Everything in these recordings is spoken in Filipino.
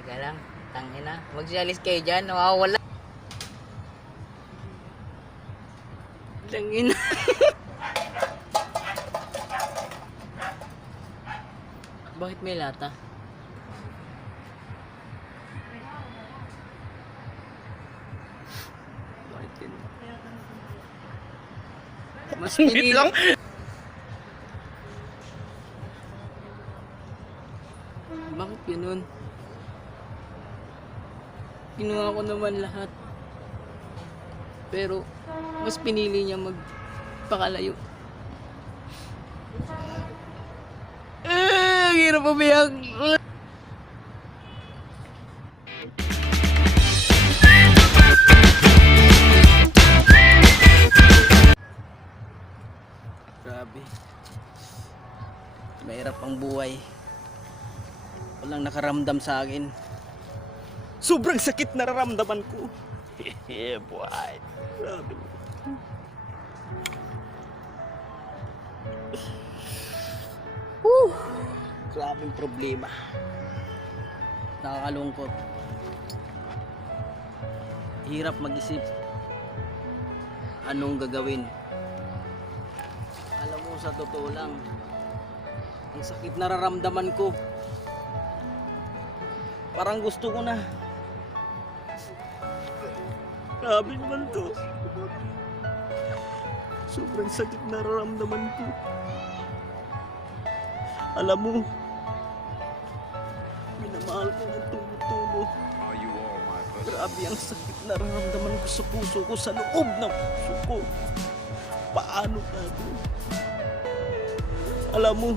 Teka lang, tangina. Magsialis kayo dyan, nawawala. Tangina. Bakit may lata? Bakit yun? Mas pinili lang. Bakit ganun? Kinuha ko naman lahat. Pero, mas pinili niya magpakalayo. Ang hirap umiyak. Grabe. Mahirap ang buhay. Walang nakaramdam sa akin. Sobrang sakit nararamdaman ko. Yeah, boy. Grabe. Grabing problema. Nakakalungkot. Hirap mag-isip anong gagawin. Alam mo, sa totoo lang, ang sakit nararamdaman ko. Parang gusto ko na. Grabe naman to. Sobrang sakit nararamdaman ko. Alam mo, minamahal ko ng tulo-tulo. Grabe ang sakit nararamdaman ko sa puso ko, sa loob ng puso ko. Paano na to? Alam mo,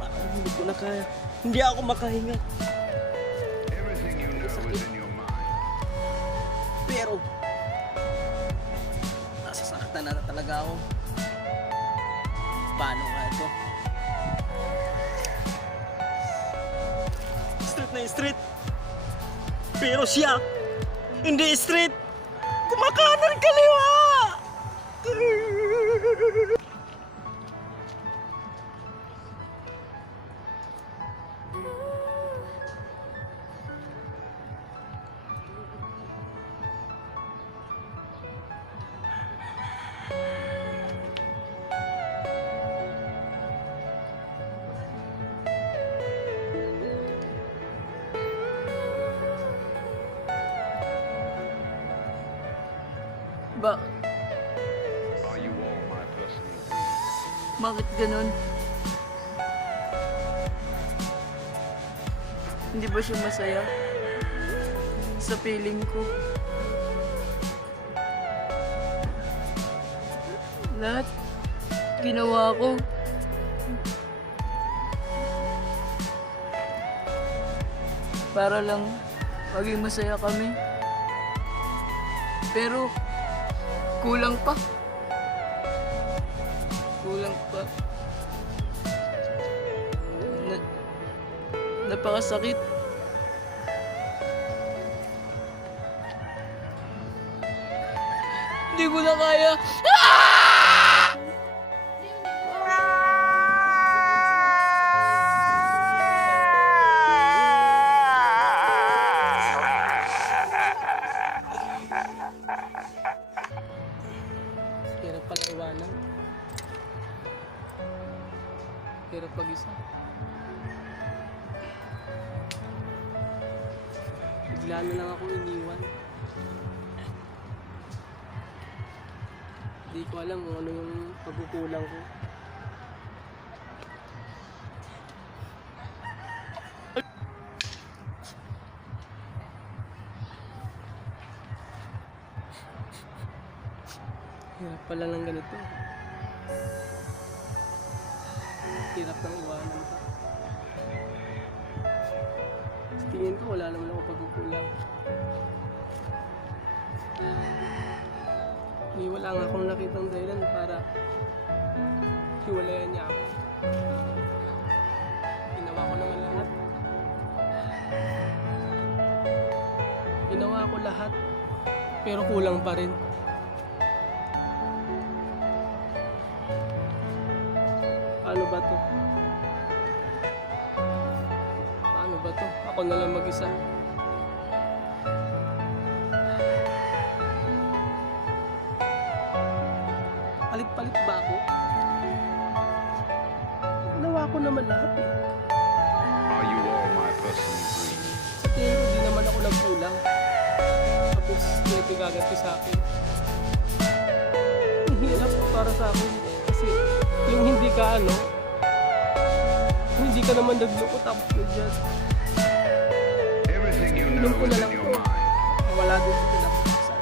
parang hindi ko na kaya. Hindi ako makahinga. Pero, nasasaktan na talaga ako. Paano nga ito? Street na street. Pero siya, hindi street. Kumakanan kaliwa! Bakit ganun? Hindi ba siya masaya? Sa feeling ko. Lahat ginawa ko. Para lang maging masaya kami. Pero kulang pa. Kulang pa. Napakasakit. Hindi ko na kaya. Hirap pala iwanan. Hirap pag-isa. Bigla na lang ako iniwan. Hindi ko alam kung ano yung pagkukulang ko. Hirap pala ng ganito. Hirap ng iwanan ka. Sa tingin ko wala naman ako pagkukulang. Wala nga akong nakitang dahilan para hiwalayan niya ako. Ginawa ko naman lahat. Ginawa ko lahat, pero kulang pa rin. Paano ba to? to. Ako na lang mag-isa. Palit-palit ba ako? Nawa ko naman lahat eh. Are you all my personal dreams? Sa tingin ko, di naman ako nagkulang. Tapos, may gaganti sa akin. Ang hirap para sa akin. Kasi, yung hindi ka hindi ka naman nagloko tapos yun dyan. Everything you know Alam ko is na in lang your to. mind. Wala din sa pinapakasal.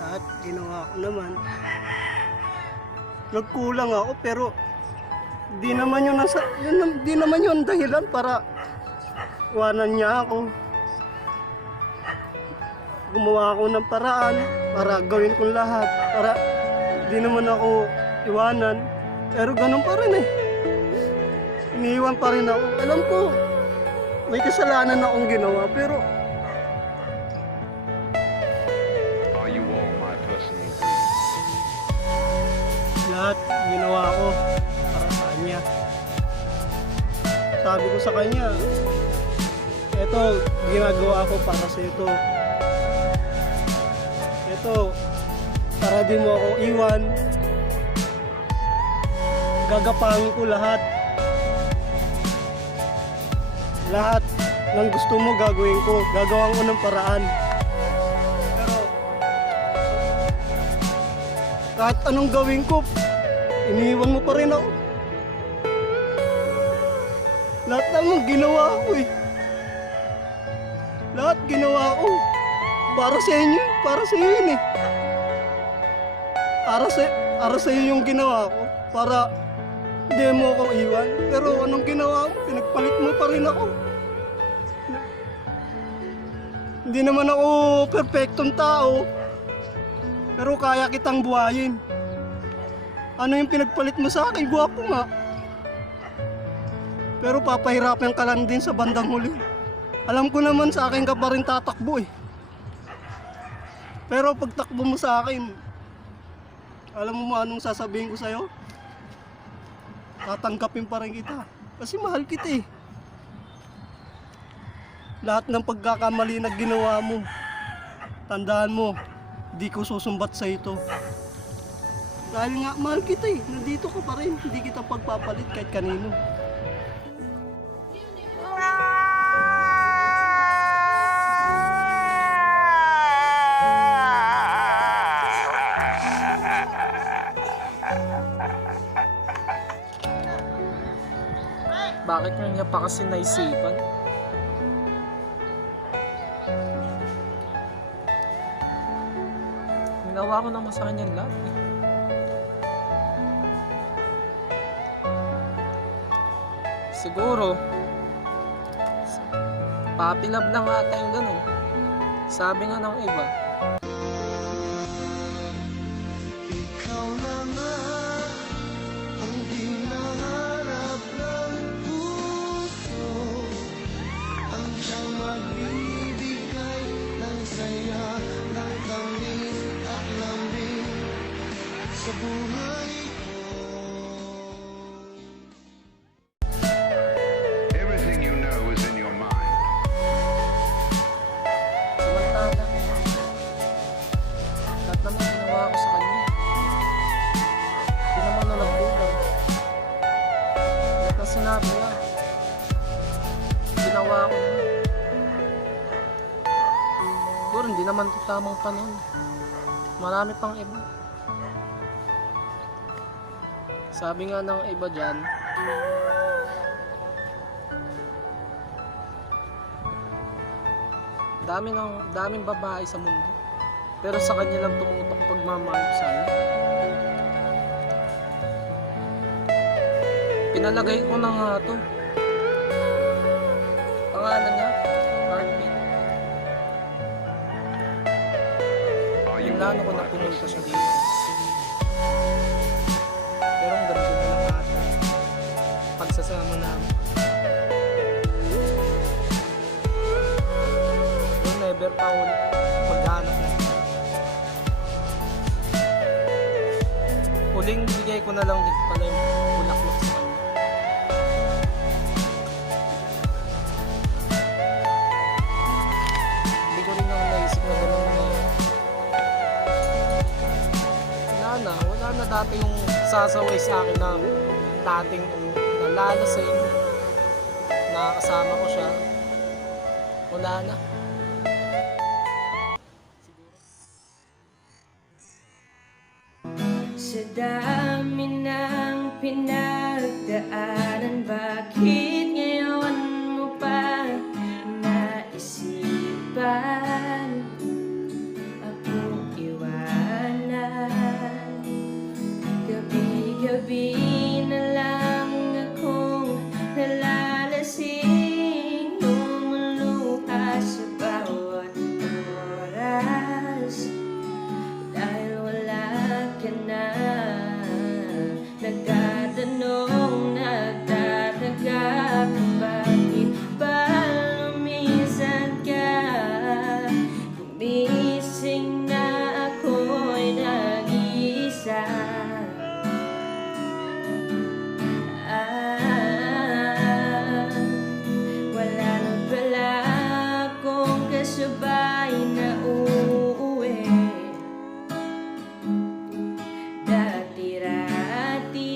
At ginawa ko naman. Nagkulang ako pero di naman yun ang dahilan para iwanan niya ako. Gumawa ako ng paraan para gawin kong lahat para di naman ako iwanan. Pero ganun pa rin eh. Iniiwan pa rin ako. Alam ko may kasalanan akong ginawa pero Are you all my personal dreams? lahat ginawa ko para sa kanya. Sabi ko sa kanya, eto, ginagawa ko para sa ito. Eto, para di mo ako iwan. Gagapangin ko lahat. Lahat ng gusto mo gagawin ko. Gagawan ko ng paraan. Pero, kahit anong gawin ko, iniiwan mo pa rin ako. Lahat naman ginawa ko eh. Lahat ginawa ko. Para sa inyo, para sa iyo yun eh. Para sa iyo yung ginawa ko. Para hindi mo ako iwan. Pero anong ginawa mo? Pinagpalit mo pa rin ako. Hindi naman ako perfectong tao. Pero kaya kitang buhayin. Ano yung pinagpalit mo sa akin? Gwapo nga. Pero papahirapan ka lang din sa bandang huli. Alam ko naman sa akin ka pa rin tatakbo eh. Pero pag takbo mo sa akin, alam mo anong sasabihin ko sa'yo? Tatanggapin pa rin kita. Kasi mahal kita eh. Lahat ng pagkakamali na ginawa mo, tandaan mo, di ko susumbat sa ito. Dahil nga mahal kita eh. Nandito ka pa rin. Hindi kita pagpapalit kahit kanino. Bakit niya pa kasi naisipan? Ginawa ko naman sa kanya lahat eh. Siguro, puppy love lang ata yung ganun. Sabi nga ng iba. Ikaw na nga ang hinahanap ng puso, ang siyang magbibigay ng saya, ng tamis at lambing sa buhay ko. Everything you know is in your mind. Samantala, lahat naman ginawa ko sa kanya. Hindi naman na nagkulang. Lahat na sinabi niya, ginawa ko na. Siguro hindi naman ito tamang panahon. Marami pang iba. Sabi nga ng iba dyan, daming babae sa mundo. Pero sa kanya lang tumutok pagmamahal ko sana. Pinalagay ko na nga to. Pangalan niya, Heartbeat. Are you Plano all ko na my pumunta siya personal dito. Pero ang ganda na lang ata. Pagsasama taon maghanap na. Huling bigay ko na lang din pala yung bulaklak sa kanya. Hindi ko rin ako naisip na gano'n mangyayari. Wala na dati yung sasaway sa akin na dating nalalasing, nakakasama ko siya. Wala na. Sa dami ng pinagdaanan, bakit ngayon mo pa naisipan akong iwanan? Gabi-gabi na lang akong nalalasing, lumuluha sa bawat oras. Dahil wala ka na, nagtatanong, nagtataka kung bakit ba lumisan ka. Gumising na ako'y nag-iisa. Wala na pala akong kasabay na uuwi. Dati-rati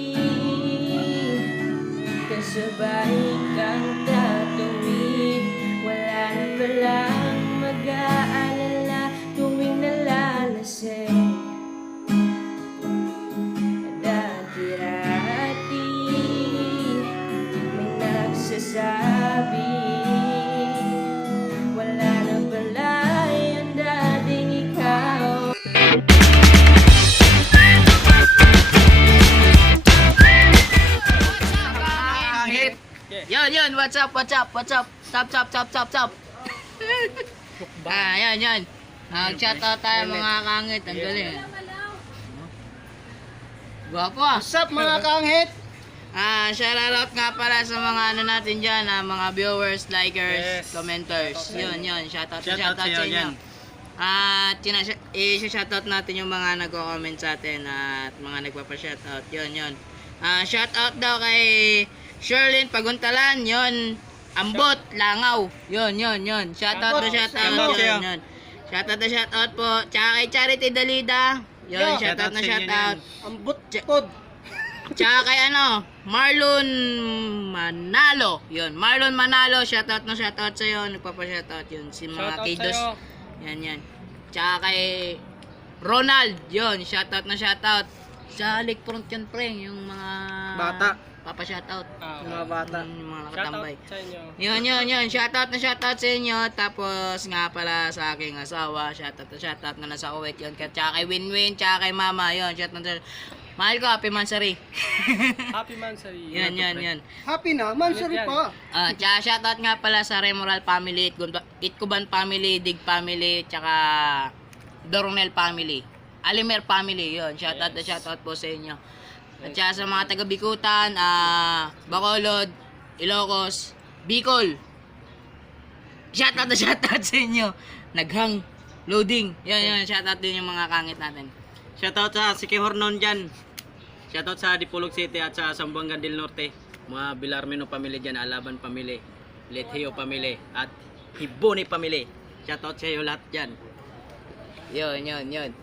kasabay kang tatuwid. Wala na palang mag-aalala tuwing nalalasing. Dati-rati may nagsasabi, wala na pala yung dating ikaw. Kahit. Yun, what's up? Chop. Yan. Shout-out tayo mga kangit, ang galing. Gwapo ah. What's up mga kangit? Shoutout nga pala sa mga ano natin dyan, mga viewers, likers, Yes. commenters. Yun. Shoutout sa sa'yo inyo. dyan. At i-shoutout natin yung mga nagko-comment sa atin at mga nagpapa-shoutout. Yun. Shoutout daw kay Sherlyn Paguntalan. Yun. Ambot, Langaw. Yun. Shoutout na shoutout. Yun. Shoutout po. Tsaka kay Charity Dalida. Yun, shoutout na shoutout. Ambot pod. Tsaka kay Marlon Manalo. Yun, Marlon Manalo, shoutout na shoutout sa'yo. Nagpapa-shoutout yun. Si mga kiddos. Yan. Tsaka kay Ronald. Yun, shoutout na shoutout. Sa Lakefront yun, pre. Yung mga Bata. papa-shoutout. Mga bata. Yung mga nakatambay. sa inyo. Yun. Shoutout na shoutout sa inyo. Tapos nga pala sa aking asawa. Shoutout na nasa Kuwait yun. Tsaka kay Winwin. Tsaka kay Mama. Yun, shoutout na. Mahal ko, happy mansari. Happy Mansari. Yan. Happy na, mansari pa. Tsaka shoutout nga pala sa Remoral family, Itkuban family, Dig family, tsaka Doronel family, Alimer family, yun. Shoutout na shoutout po sa inyo. At tsaka sa mga taga Bikutan, Bacolod, Ilocos, Bicol. Shoutout na shoutout sa inyo. Naghang, loading. Yun, shoutout din yung mga kangit natin. Shoutout sa Sikihornon dyan. Shoutout sa Dipolog City at sa Zamboanga del Norte. Mga Bilarmino family dyan, Alaban family, Letheo family, at Hiboni family. Shoutout sa iyo lahat dyan. Yun.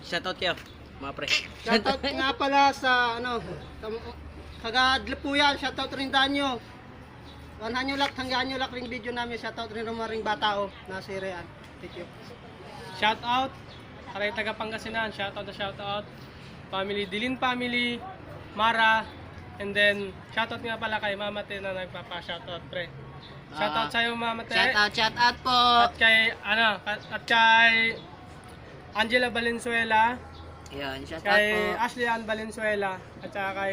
Shoutout kayo, mga pre. Shoutout nga pala sa Kagadlipuyan, shoutout rin danyo. Hanggang nyo lak ring video namin, shoutout rin rumaring batao na si Rean. Thank you. Shout out. Aray taga Pangasinan. Shout out. Family Dilin family, Mara, and then shout out nga pala kay Mama Te na nagpapa-shout out, pre. Shout out sa iyo, Mama Te. Shout out po. At kay Angela Valenzuela, Yun, shout out kay po. Ashley Ann Valenzuela, at saka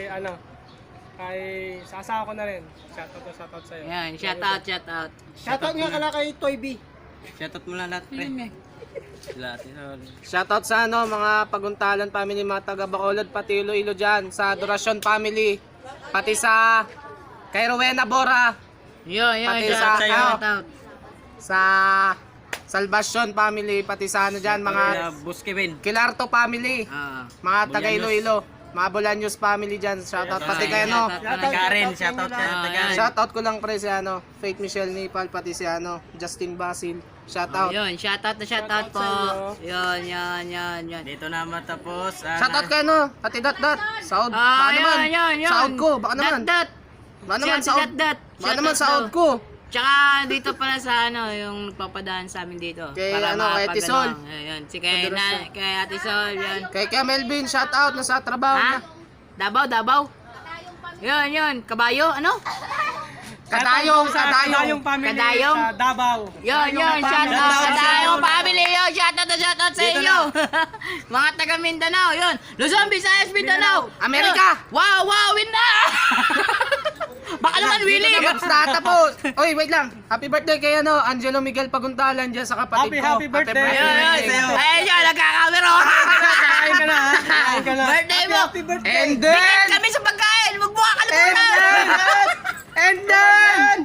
kay sa asawa ko na rin. Shout out sa iyo. Yan, shout out. Shoutout nga kala kay Toy B. Shoutout mo lang lahat, pre. Lahat. Shoutout sa mga Paguntalan family, mga taga Bacolod, pati Iloilo dyan, sa Adoracion family, pati sa kay Rowena Bora, Yun, Pati shout sa- out. sa Salvacion family, pati sa ano dyan, mga Boss Kevin. Kilarto family, Ah. mga taga Iloilo, mga Bolaños family dyan, shoutout pati kay ano. Karen, shoutout sa Karen. Shoutout ko lang pre si ano, Faith Michelle Nipal, pati si ano, Justin Basil, shoutout. Yun, shoutout na shoutout po. Yun. Dito na matapos. Shoutout kay ano, Ate Dot Dot, Saud, baka naman, yun. Saud ko, baka naman. Dat. Baka naman, Si Saud, Dat. baka naman Shoutout Saud daw. ko. Tsaka dito pala sa ano, yung nagpapadaan sa amin dito. Kay ano, kay Ate Sol. Ayun, si kay Ate Sol, yun. Kay Melvin, shoutout, nasa trabaho Ha? niya. Davao. Yun, kabayo, ano? Kadayong family Kadayong? sa Davao. Yun, shoutout sa Dayong family, yun, shoutout sa inyo. Mga taga Mindanao, yun. Luzon, Visayas, Mindanao. Amerika. Yun. Wow, win na! Baka naman, Willie. Data po. Oy, wait lang. Happy birthday kay ano, Angelo Miguel Paguntalan dyan sa kapatid ko. Happy birthday. Ayun, ayun, nagkakamero. Kain ka na. Kain ka na. Birthday mo. Happy birthday. And Bigyan then, kami sa pagkain. Magbuka ka na muna. and then,